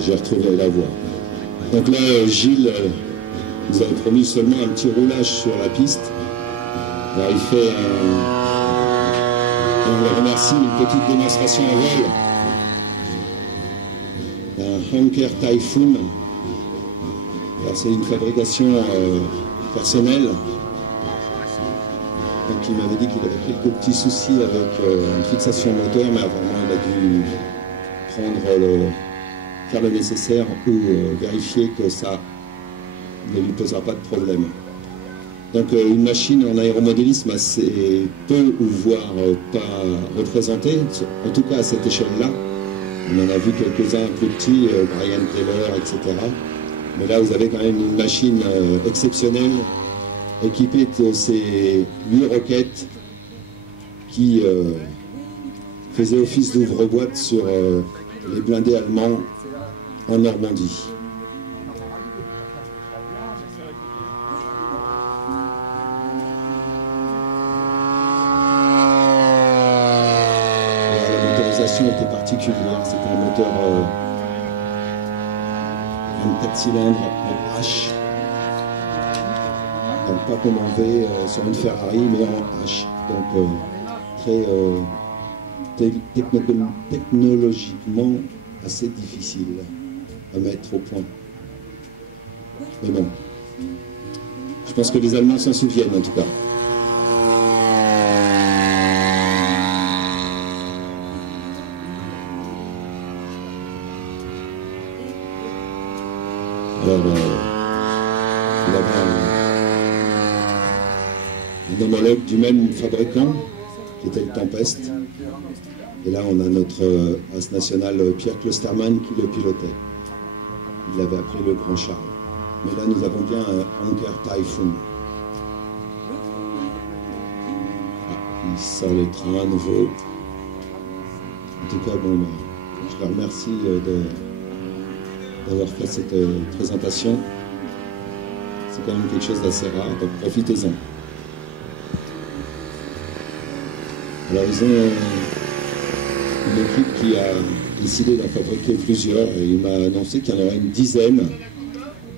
J'ai retrouvé la voie. Donc là, Gilles nous avait promis seulement un petit roulage sur la piste. Alors il fait on le remercie, une petite démonstration en vol. Un Hunker Typhoon. C'est une fabrication personnelle. Donc il m'avait dit qu'il avait quelques petits soucis avec une fixation moteur, mais vraiment il a dû faire le nécessaire ou vérifier que ça ne lui posera pas de problème. Donc une machine en aéromodélisme assez peu ou voire pas représentée, en tout cas à cette échelle-là. On en a vu quelques-uns plus petits, Brian Taylor, etc. Mais là vous avez quand même une machine exceptionnelle, équipée de ces 8 roquettes qui faisaient office d'ouvre-boîte sur les blindés allemands en Normandie. La motorisation était particulière, c'était un moteur 24 cylindres en H, donc pas comme en V sur une Ferrari, mais en H, donc très technologiquement assez difficile à mettre au point. Mais bon, je pense que les Allemands s'en souviennent en tout cas. Alors, il y avait un homologue du même fabricant, qui était le Tempest. Et là, on a notre as national Pierre Klostermann qui le pilotait. Il l'avait appelé le Grand Charles. Mais là, nous avons bien un Hunker Typhoon. Ah, il sort les trains à nouveau. En tout cas, bon, je le remercie d'avoir fait cette présentation. C'est quand même quelque chose d'assez rare, donc profitez-en. Alors, ils ont une équipe qui a décidé d'en fabriquer plusieurs et il m'a annoncé qu'il y en aurait une dizaine.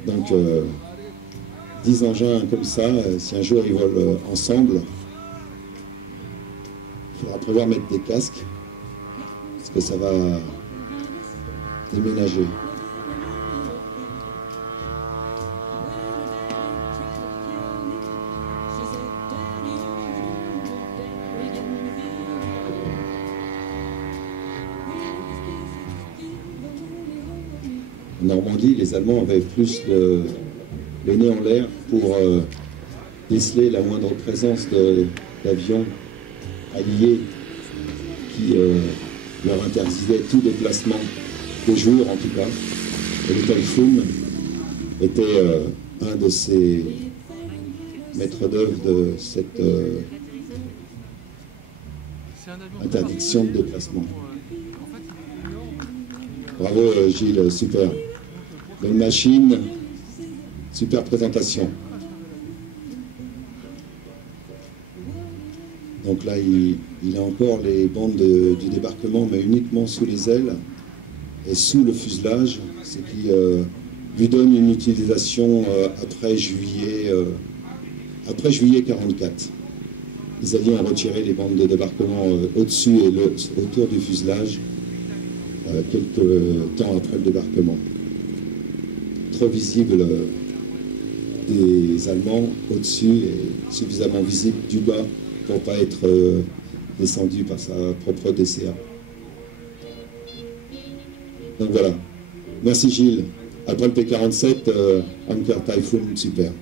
Donc 10 engins comme ça, si un jour ils volent ensemble, il faudra prévoir mettre des casques parce que ça va déménager. En Normandie, les Allemands avaient plus le nez en l'air pour déceler la moindre présence d'avions alliés qui leur interdisaient tout déplacement de jour en tout cas. Et le Typhoon était un de ces maîtres d'œuvre de cette interdiction de déplacement. Bravo Gilles, super. Belle machine, super présentation. Donc là, il a encore les bandes du débarquement, mais uniquement sous les ailes et sous le fuselage, ce qui lui donne une utilisation après juillet 44. Les Alliés ont retiré les bandes de débarquement au-dessus et autour du fuselage quelques temps après le débarquement. Trop visible des Allemands au-dessus et suffisamment visible du bas pour ne pas être descendu par sa propre DCA. Donc voilà. Merci Gilles. Après le P-47, Hunker Typhoon, super.